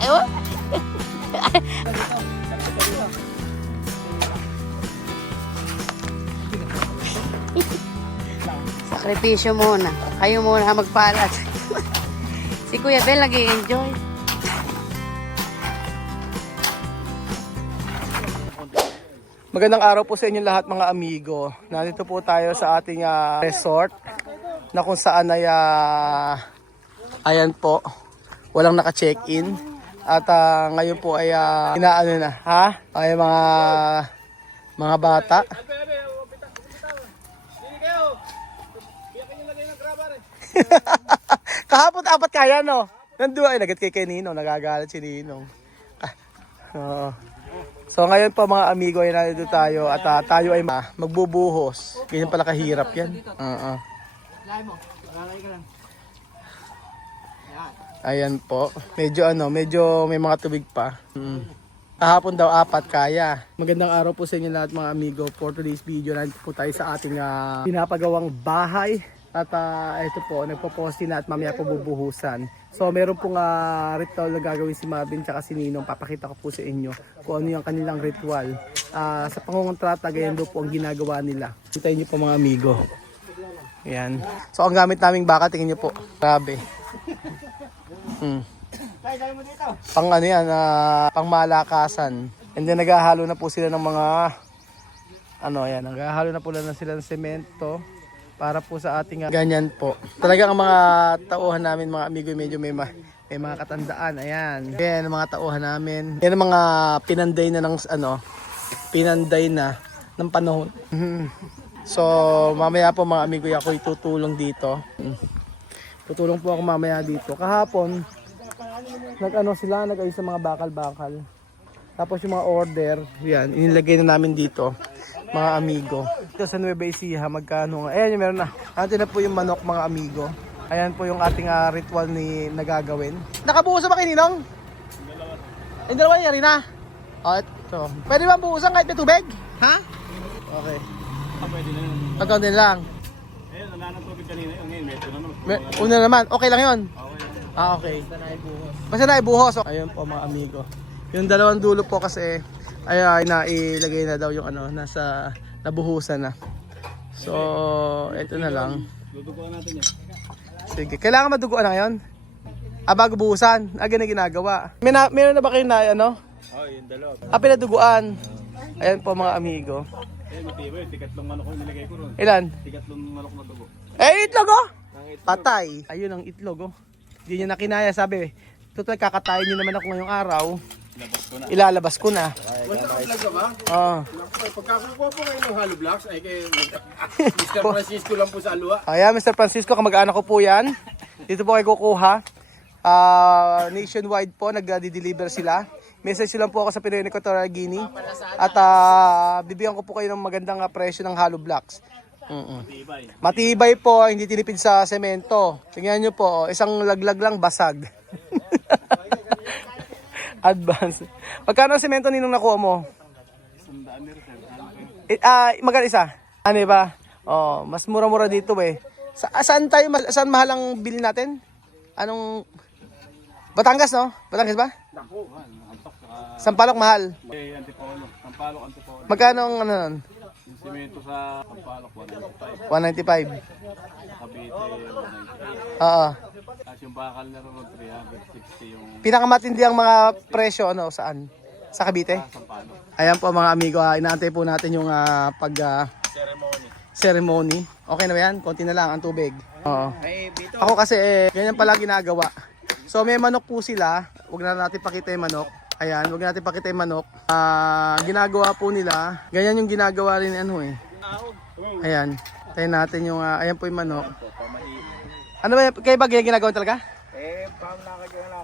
Ewan. Sakripisyo muna. Kayo muna magpalas. Si Kuya Bel nag-i-enjoy. Magandang araw po sa inyo lahat mga amigo. Nandito po tayo sa ating resort na kung saan ay ayan po, walang naka-check-in. At ngayon po ay inaano na, ha? Ay mga bata. Kahapon apat kaya no. Nandun ay nagat kay Ninong, nagagalit si Ninong. Oo. So ngayon po mga amigo ay nandito tayo at tayo ay magbubuhos. Ganyan pala kahirap yan. Ayan po. Medyo may mga tubig pa. Kahapon daw apat kaya. Magandang araw po sa inyo lahat mga amigo. For today's video, nandito po tayo sa ating pinapagawang bahay. At ito po, nagpo-post na at mamaya po bubuhusan. So meron pong ritual na gagawin si Marvin at si Ninong. Papakita ko po sa inyo kung ano yung kanilang ritual. Sa pangungontrata, ganyan daw po ang ginagawa nila. Hintayin niyo po mga amigo. Ayan. So ang gamit naming baka, tingin niyo po. Grabe. Pang ano yan, pang malakasan. And then naghahalo na po sila ng mga naghahalo na po na sila ng semento. Para po sa ating ganyan po. Talagang ang mga tauhan namin mga amigo medyo may mga katandaan. Ayan. Yan ang mga tauhan namin. Yan ang mga pinanday na ng panahon. So mamaya po mga amigo ako itutulong dito. Tutulong po ako mamaya dito. Kahapon nag-ayos sa mga bakal-bakal. Tapos yung mga order, yan, inilagay na namin dito. Mga amigo. Ito sa Nueva Ecija, magkano nga. Ayan, meron na. Ito na po yung manok mga amigo. Ayan po yung ating ritual ni nagagawin. Nakabuhusan ba kayo Ninong? Yung dalawa niya rin na. Ito. Pwede ba buhusan kahit may tubig? Ha? Okay. Pwede na yun. Pagkaon din lang. Ayun, wala nang tubig kanina. Ngayon, medyo naman. Una naman. Okay lang yun? Okay. Okay. Basta naibuhos. Ayun po mga amigo. Yung dalawang dulo po kasi ay nailagay na daw yung nasa nabuhusan na. So, ito na lang. Duduguan natin yun. Sige, kailangan maduguan na ngayon? Bago buhusan, na ginagawa. Meron na ba kayo na Yung dalawa. Pinaduguan. Ayan po mga amigo. Ayun, matibay. Tikatlong manok ko nilagay ko ron. Ilan? Tikatlong manok na dugo. Itlog oh! Patay. Ayun ang itlog oh. Hindi niya nakinaya, sabi. Total kakatayin niyo naman ako ngayong araw. Ilalabas ko na. Basta ka ba? Oo. Pagkakakuha po kayo ng hollow blocks, ay kay Mr. Francisco lang po sa Alua. Ayan, Mr. Francisco, kamag-anak ko po yan. Dito po kayo kukuha. Nationwide po, nag-deliver sila. Message lang po ako sa Pinoy Equatorial Guinea. At bibigyan ko po kayo ng magandang presyo ng hollow blocks. Matibay po, hindi tinipid sa semento. Tingnan nyo po, isang laglag lang basag. Advance. Magkano ang semento Ninong nakuha mo? Magkano isa? Ano ba? Oh, mas mura-mura dito eh. Saan mahal ang bili natin? Anong Batangas no? Batangas ba? Sampaloc mahal. Antipolo. Sampaloc, Antipolo. Magkano ang nun? Yung simento sa Sampaloc, 195. 195. Cavite, 198. Oo. Tapos yung bakal na ron, 360 yung Pinakamatindi ang mga presyo saan? Sa Cavite? Sampaloc. Ayan po mga amigo, inaantay po natin yung ceremony. Okay na ba yan? Konti na lang ang tubig. Oo. Ako kasi ganyan pala ginagawa. So may manok po sila. Huwag na natin pakita yung manok. Ayan, huwag natin pakita yung manok. Ginagawa po nila. Ganyan yung ginagawa rin Ayan. Tayo natin yung ayan po yung manok. Ano ba kayo ba ginagawa talaga?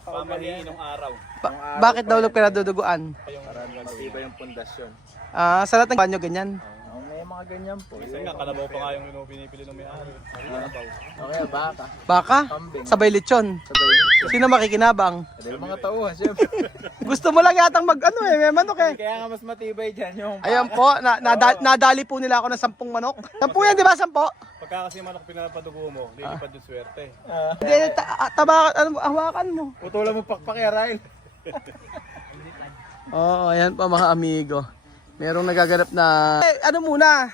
Pamahiin ng araw. Bakit daw pinaduduguan? Para iba yung pundasyon. Sa lahat ng banyo ganyan. May mga ganyan po. Kasi nga, kalabaw pa nga yung pinipili ng may-ari. Okay, baka. Baka? Sabay lechon. Sino makikinabang? Yung mga tauhan, syempre. Gusto mo lang yatang may manok eh. Kaya nga mas matibay dyan yung Ayan po, nadali po nila ako ng 10 manok. 10 yan, di ba? 10? Pagka kasi manok pinapadugo mo, lilipad yung swerte. Hindi, hawakan mo. putulan mo pakpak ya, Ryle. Oo, ayan pa mga amigo. Merong nagaganap na... ano muna?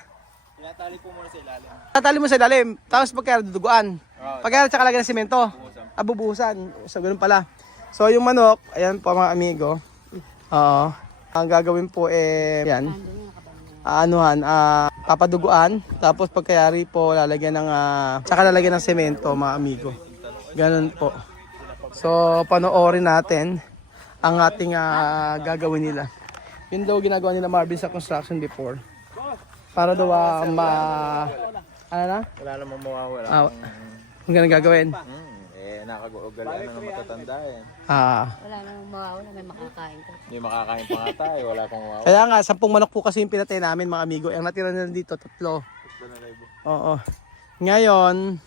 Tinatali po muna sa ilalim. Tatali mo sa ilalim, tapos pagkaya duduguan. Pagkaya tsaka lagyan ng semento. Abubusan. So, ganun pala. So, yung manok, ayan po mga amigo. Oo. Ang gagawin po yan. Papaduguan. Tapos pagkayari po, lalagyan ng, tsaka lalagyan ng semento mga amigo. Ganun po. So, panoorin natin ang ating gagawin nila. Yun daw ginagawa nila Marvin sa construction before. Para daw ano na? Wala namang mawawala. Kung ganun gagawin. Nakag-ugalaan na ng matatanda yan. Wala namang mawawala, may makakain ka. Hindi makakain pa nga tayo, wala pang mawawala. Kaya nga, 10 manok po kasi yung pinatay namin mga amigo. Ang natira nila dito, 3. Oo. Ngayon,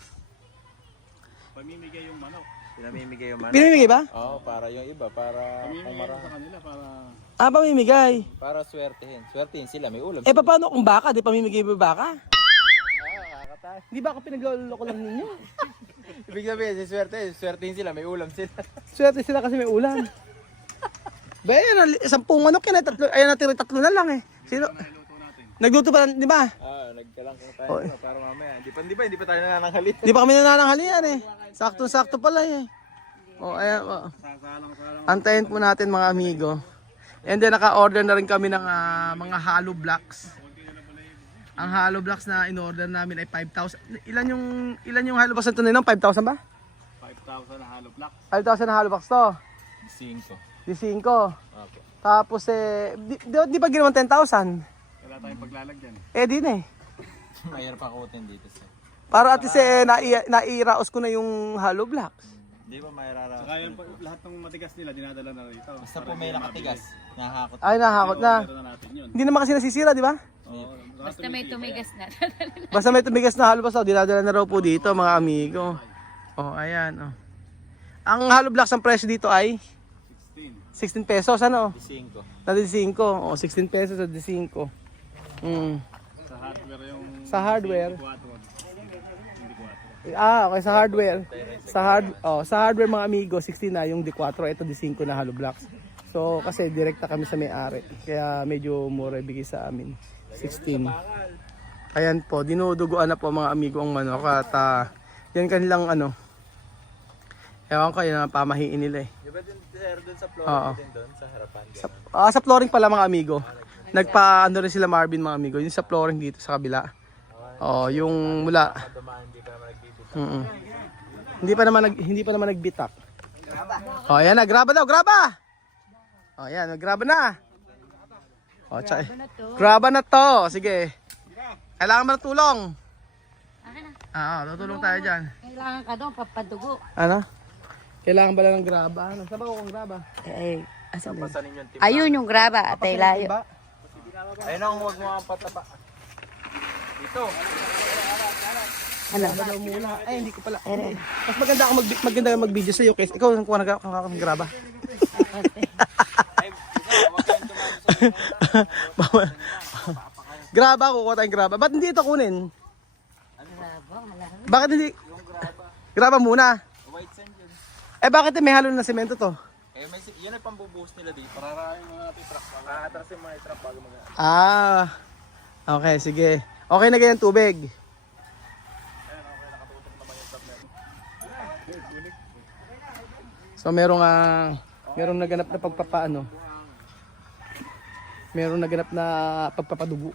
Pamimigay yung manok. Pinamimigay yung manok. pinamimigay ba? Oo, para yung iba, para kung marami. Pamimigay. Para swertehin. Swertehin sila, may ulam. Paano kung baka? Di pamimigay ba baka? Di ba ako pinagloloko lang ninyo? Ibig sabihin, swertehin sila, may ulam sila. Swerte sila kasi may ulan. Ba, yan, 10 manok yan. Ayan natin, 3 na lang eh. Sino? Nagluto pa, di ba? Nagkalang kung tayo para mamaya. Hindi pa tayo nananghalian. Di pa kami nananghalian eh. Sakto-sakto pala eh. Ayan. Antayin po natin mga amigo. And then naka-order na rin kami ng mga hollow blocks. Ang hollow blocks na in-order namin ay 5,000. Ilan yung hollow blocks na tunay nung 5,000 ba? 5,000 na hollow block. 5,000 na hollow blocks to. 5. Di 5. Okay. Tapos di ba ginawang 10,000? Wala tayong paglalagyan. Din eh. Mahirap akutin dito sir. Para at least nairaos ko na yung hollow blocks. Hindi ba mahirara? Saka yan, lahat ng matigas nila dinadala na rito. Basta po may nakatigas. Nahakot. Ay, nahakot na. Meron na natin yun. Hindi naman kasi nasisira, di ba? Basta may tumigas na. Basta may tumigas na hollow blocks, dinadala na raw po dito mga amigo. Ayan. Ang hollow blocks ang presyo dito ay 16 pesos, ano? 5. Nadi 5. 16 pesos at 5. Sa hardware yung... Sa hardware. 24. Okay, sa hardware. Sa hardware mga amigo, 16 na yung D4, ito D5 na hollow blocks. So, kasi direkta kami sa may-ari. Kaya medyo mura bigay sa amin. 16. Ayan po, dinuduguan na po mga amigo ang manok at yan kanilang ewan ko, yun ang pamahiin nila eh. Di ba din sir doon sa floor din doon sa harapan? Sa flooring pala mga amigo. Nagpa-ano rin sila Marvin mga amigo. Yung sa flooring dito sa kabila. Yung mula. Hindi pa naman nagbitak. Ayan na, graba daw, graba. Ayan, graba na. Graba na to. Sige. Kailangan mo ng tulong. Akin na. Tutulong tayo diyan. Kailangan ka doon, papadugo. Ano? Kailangan pala ng graba. Saan ba kung graba? Asan doon? Ayun yung graba, atay layo. Ayun ang huwag mo ang patapa. Dito. Ano? Daw muna. Ay, hindi ko pala. Mas maganda ako mag-video sa iyo kasi ikaw ang kuha ng graba. Graba, kukuha tayong graba. Ba't hindi ito kunin? Bakit hindi? Graba muna. White sand yun. Bakit may halo na semento to? Yun ay pambubuhos nila dito. Pararahin mo natin truck. Atrasin mga truck bago mag- Okay, sige. Okay na ganyan tubig. So merong naganap na pagpapaano. Merong naganap na pagpapadugo.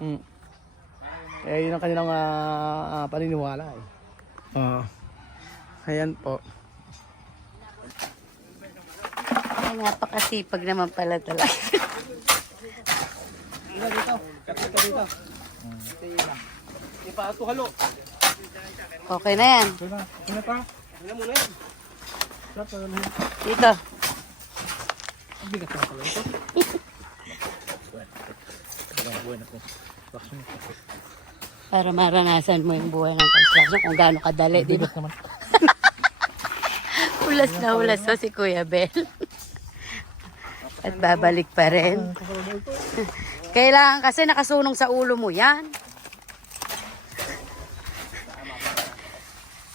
Yun ang kanilang paniniwala eh. Ayan po. Ay, napakasipag naman pala talaga. Dito. Ipatuhalo. Okay na yan. Ano pa? Ano muna yan? Dito. Bigat na pala ito. Para maranasan mo yung buhay ng construction kung gaano kadali, di ba? Ulas na ulas to si Kuya Bel. At babalik pa rin. Kailangan kasi nakasunong sa ulo mo yan.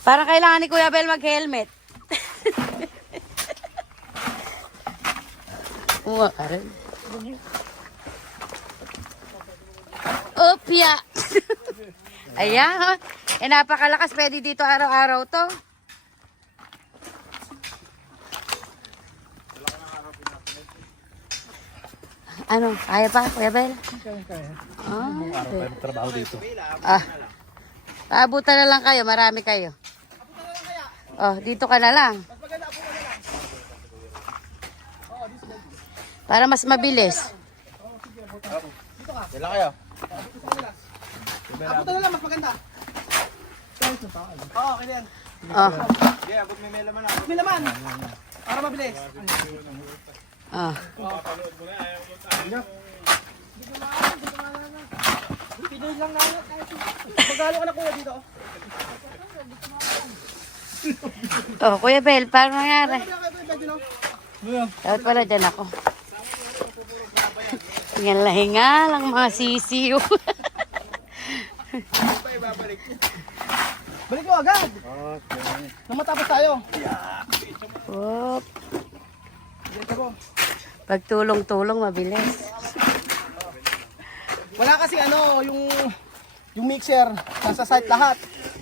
Parang kailangan ni Kuya Bel mag-helmet. Kumuha ka rin. Opya! Ayan, oh. Napakalakas. Pwede dito araw-araw to. Ano? Kaya pa, Kuya Bel? Kaya. Trabaho dito. Ah. Paabutan na lang kayo. Marami kayo. Oh, dito ka na lang. Para mas mabilis. Dala kayo. Abutan na lang, mas maganda. Oo, kaya yan. Oh. Sige, abot may laman ako. May laman. Para mabilis. Oh. Pinoy lang na. Magalo ka na kuya dito. Oh, Kuya Bel, paano nangyari? Dapat pala dyan ako. Hingal ang mga sisiyo. Balik mo agad. Nang matapos tayo. Oop. Dito ko. Pag tulong-tulong, mabilis. Wala kasi yung mixer, nasa site lahat.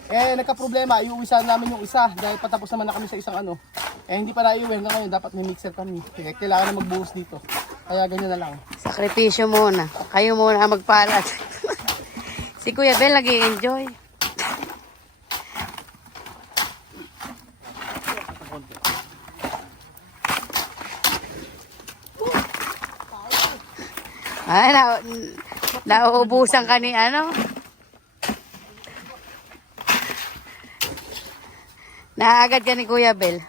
Nagka-problema, iuwi sana namin yung isa dahil patapos naman na kami sa isang hindi pa naiuwi hanggang ngayon, dapat may mixer kami. Kailangan na magbuhos dito. Kaya ganyan na lang. Sakripisyo muna. Kayo muna ang magpalat. Si Kuya Bel nag-i-enjoy. Ay, nauubusan ka ni ano? Naagad ka ni Kuya Bel.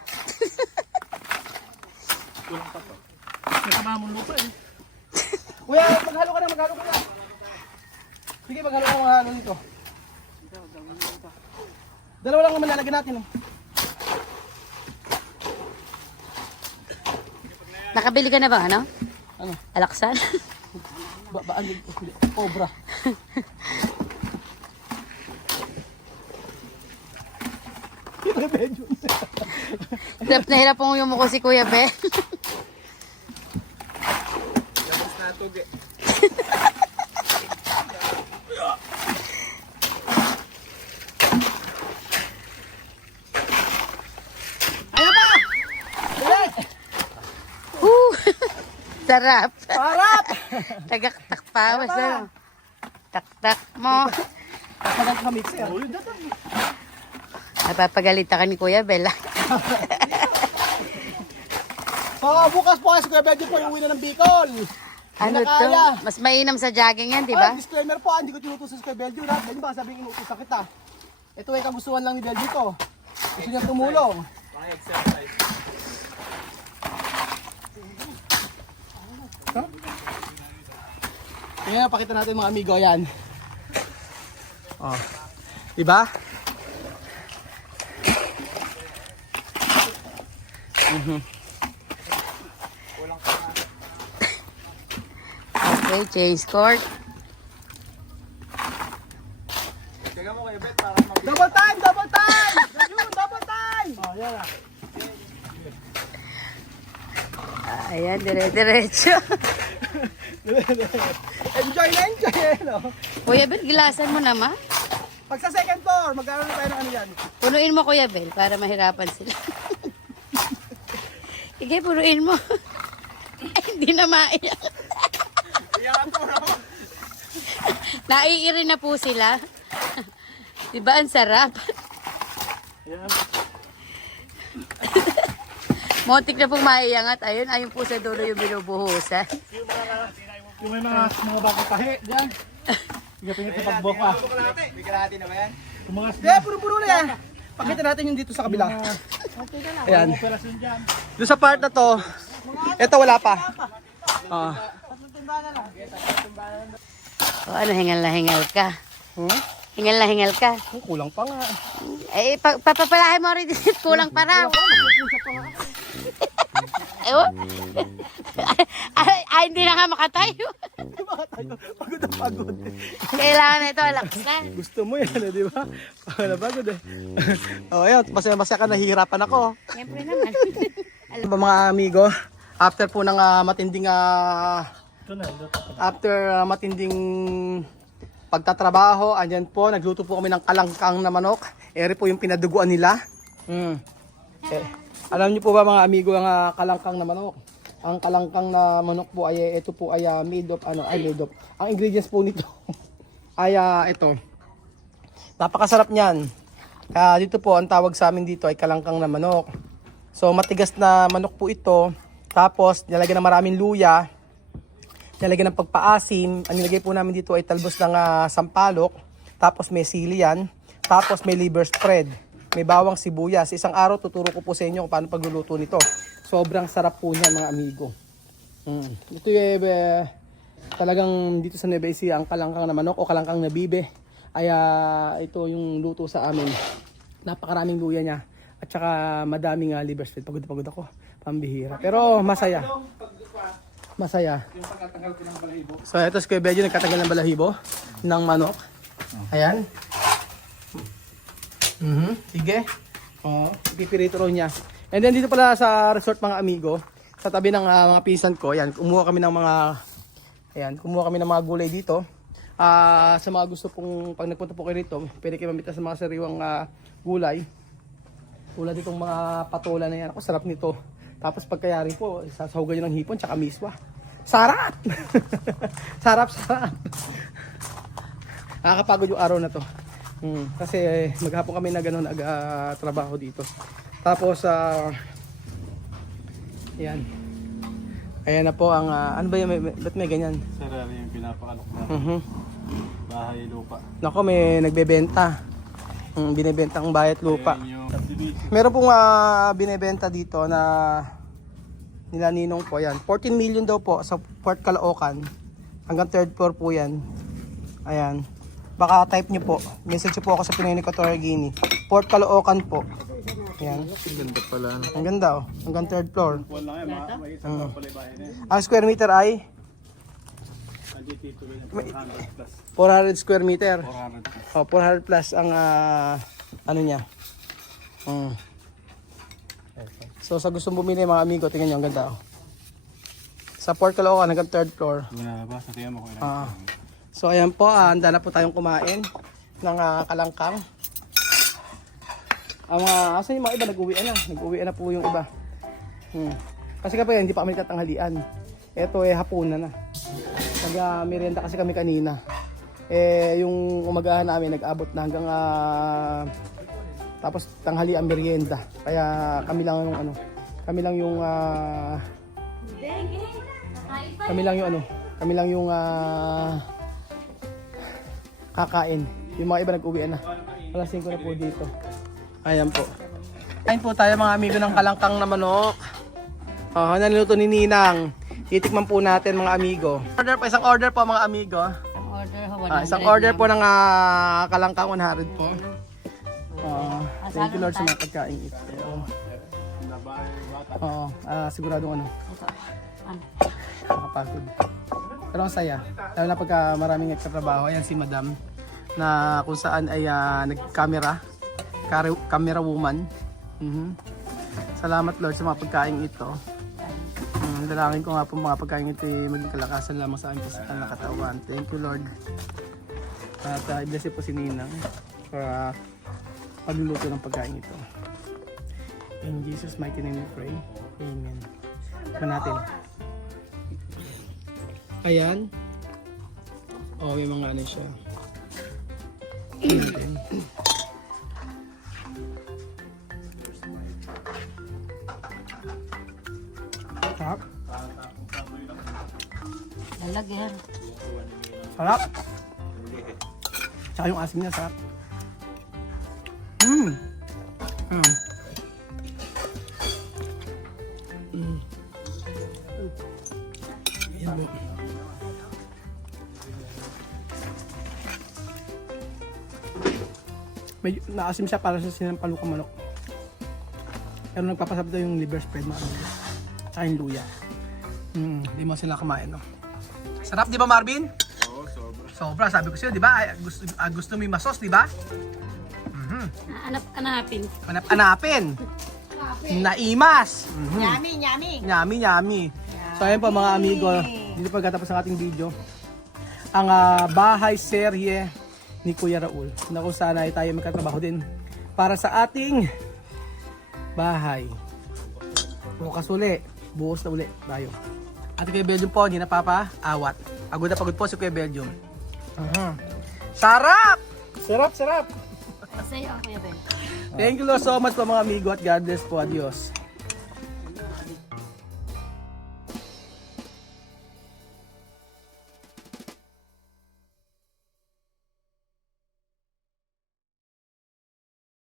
Nakama mong lupa eh. Kuya, maghalo ka na. Sige, maghalo dito. Dalawa lang naman lalagyan natin. Nakabili ka na ba, ano? Ano? Alaksan? Cobra. Hirap na hirap pong yumuko si Kuya Bel. Labas na ito, ge. Ayaw pa! Bilis! Woo! Sarap. Harap! Tagaktak pa. Basta. Tak-tak mo. Kapag ka mixer. Napapagalitan ka ni Kuya Bel. So, bukas po kasi Kuya Benji po yung uwi na ng Bicol. Ano to? Mas mainam sa jogging yan, di ba? Disclaimer po, hindi ko tinutusan sa Kuya Benji. Ganyan ba sabihin inutusan kita? Ito ay kagustuhan lang ni Benji ko. Gusto niya tumulong. Pang-exercise. Ngayon, pakita natin mga amigo yan. Oh. Diba? Okay, change court. Kaya mo kayo, Bet, para mabilis. Double time! Double time! Yun, double time! Oh, yan ah. Ayan, dire-diretso. Enjoy na enjoy, no? Kuya Bel, gilasan mo naman. Pag sa second floor, magkaroon na tayo ng ano yan. Punuin mo, Kuya Bel, para mahirapan sila. Sige, punuin mo. Hindi na maiyak. Iyakan mo naman. Naiiri na po sila. Diba, ang sarap? Montik na pong maiangat. Ayun po sa dulo yung binubuhusan. Yung may mga bagong tahi, dyan. Pingit sa pagboka. Bigyan natin na ba yan? Kaya puro-puro na yan. Pakita natin yung dito sa kabila. Ayan. Doon sa part na to, ito wala pa. O ano, hingal na hingal ka. Hingal na hingal ka. Kulang pa nga. Papapalahin mo rin dito. Kulang pa raw. Ewan. Ay, hindi na nga makatayo. Pagod na pagod. Kailangan na ito, alaksan. Gusto mo yan, di ba? Pagod na pagod eh. O, ayun, masaya ka, nahihirapan ako. Siyempre naman. Mga amigo, After po ng matinding pagtatrabaho, andyan po, nagluto po kami ng kalangkang na manok. Ere po yung pinaduguan nila. Alam niyo po ba mga amigo ang kalangkang na manok? Ang kalangkang na manok po ay ito po ay made of Ang ingredients po nito ay ito. Napakasarap niyan. Dito po ang tawag sa amin dito ay kalangkang na manok. So matigas na manok po ito. Tapos nilagyan ng maraming luya. Nilagyan ng pagpaasim. Ang nilagay po namin dito ay talbos ng sampalok. Tapos may sili yan. Tapos may liver spread. May bawang sibuyas. Isang araw tuturo ko po sa inyo kung paano pagluluto nito. Sobrang sarap po niyan mga amigo. Ito yung talagang dito sa Nueva Ecija ang kalangkang na manok o kalangkang na bibe. Ay ito yung luto sa amin. Napakaraming luya niya. At saka madaming liver spread. Pagod ako. Pambihira. Pero masaya. Masaya. So ito si Kuya Benjo nagkatagal ng balahibo ng manok. Ayan. Sige. Ipipirito raw niya. And then dito pala sa resort mga amigo, sa tabi ng mga pisan ko, ayan, kumuha kami ng mga gulay dito. Sa mga gusto pong pag nagpunta po kayo rito, pwede kayo mamita sa mga sariwang gulay. Tulad itong mga patola na yan. Ako sarap nito. Tapos pagkayari po, sasahugan nyo ng hipon tsaka miswa. Sarap! Sarap. Nakakapagod yung araw na to. Kasi maghapon kami na gano'n trabaho dito. Tapos, yan. Ayan na po ang, ano ba yun, ba't may ganyan? Sir, ano yung pinapakalok na bahay lupa. Nako, may nagbebenta. Binibenta ang bayat lupa. Yung Meron pong binibenta dito na nila Ninong po yan. 14 million daw po sa Port Caloocan. Hanggang 3rd floor po yan. Ayan. Baka type nyo po. Message po ako sa Pinoy Equatorial Guinea. Port Caloocan po. Ayan. ang ganda pala. Ang ganda oh. Hanggang 3rd floor. Wala nga, may isang pala bahay na yan. Ang square meter ay Dito rin 400 plus. 400 square meter. 400 plus. Oh, 400 plus ang ano niya. So sa gustong bumili mga amigo, tingnan niyo ang ganda oh. Sa Port Caloocan hanggang 3rd floor. Wala ba? Sa tiyan mo ko ilan. So ayan po, handa na po tayong kumain ng kalangkang. Ang asan yung mga iba nag-uwi na. Nag-uwi na po yung iba. Kasi kapag hindi pa kami katanghalian. Ito hapunan na. Nag-merienda kasi kami kanina. Yung umagahan namin nag-abot na hanggang tapos tanghali ang merienda. Kaya kami lang yung kakain. Yung mga iba nag-uwi na. Alas 5 na po dito. Ayan po. Kain po tayo mga amigo ng kalangkang na manok. Naniluto ni Ninang. Titikman po natin mga amigo. Isang order po mga amigo. Isang order po ng kalangkang 100 po. Thank you Lord sa mga pagkain ito. Siguradong nakapagod. Pero ang saya. Lalo na pagka maraming nagtatrabaho. Ayan si Madam na kung saan ay nag-camera. Camera woman. Salamat Lord sa mga pagkain ito. Dalangin ko nga po mga pagkain ito maging kalakasan lamang sa aming physical na katawan. Thank you Lord. At i-bless po si Ninang para pagluluto ng pagkain ito. In Jesus mighty name we pray. Amen. Natin. Ayan. May mga ano siya. Ayan. Sarap. Lalagyan. Sarap. Tsaka yung asim niya sarap. Ayan. Medyo naasim siya para sa sinampalukang manok. Pero nagpapasabot yung liver spread mga amigo. Tsaka yung luya. Hindi mo sila kumain, no? Sarap, di ba, Marvin? Oo, sobra. Sobra, sabi ko sa'yo, di ba? Gusto mo yung masos, di ba? Hanapin. Hanapin. Naimas! Yummy, yummy. Yummy, yummy. So ayun po mga amigo, dito pagkatapos ng ating video, ang bahay serye ni Kuya Raul, na kung saan ay tayo magkatrabaho din para sa ating bahay. Bukas uli, bukas na uli tayo. At Kuya Belgium po, hindi napapaawat. Pagod na pagod po si Kuya Belgium. Sarap! Sarap, sarap! Sa'yo, Kuya Ben. Thank you so much po mga amigo at God bless po. Adios.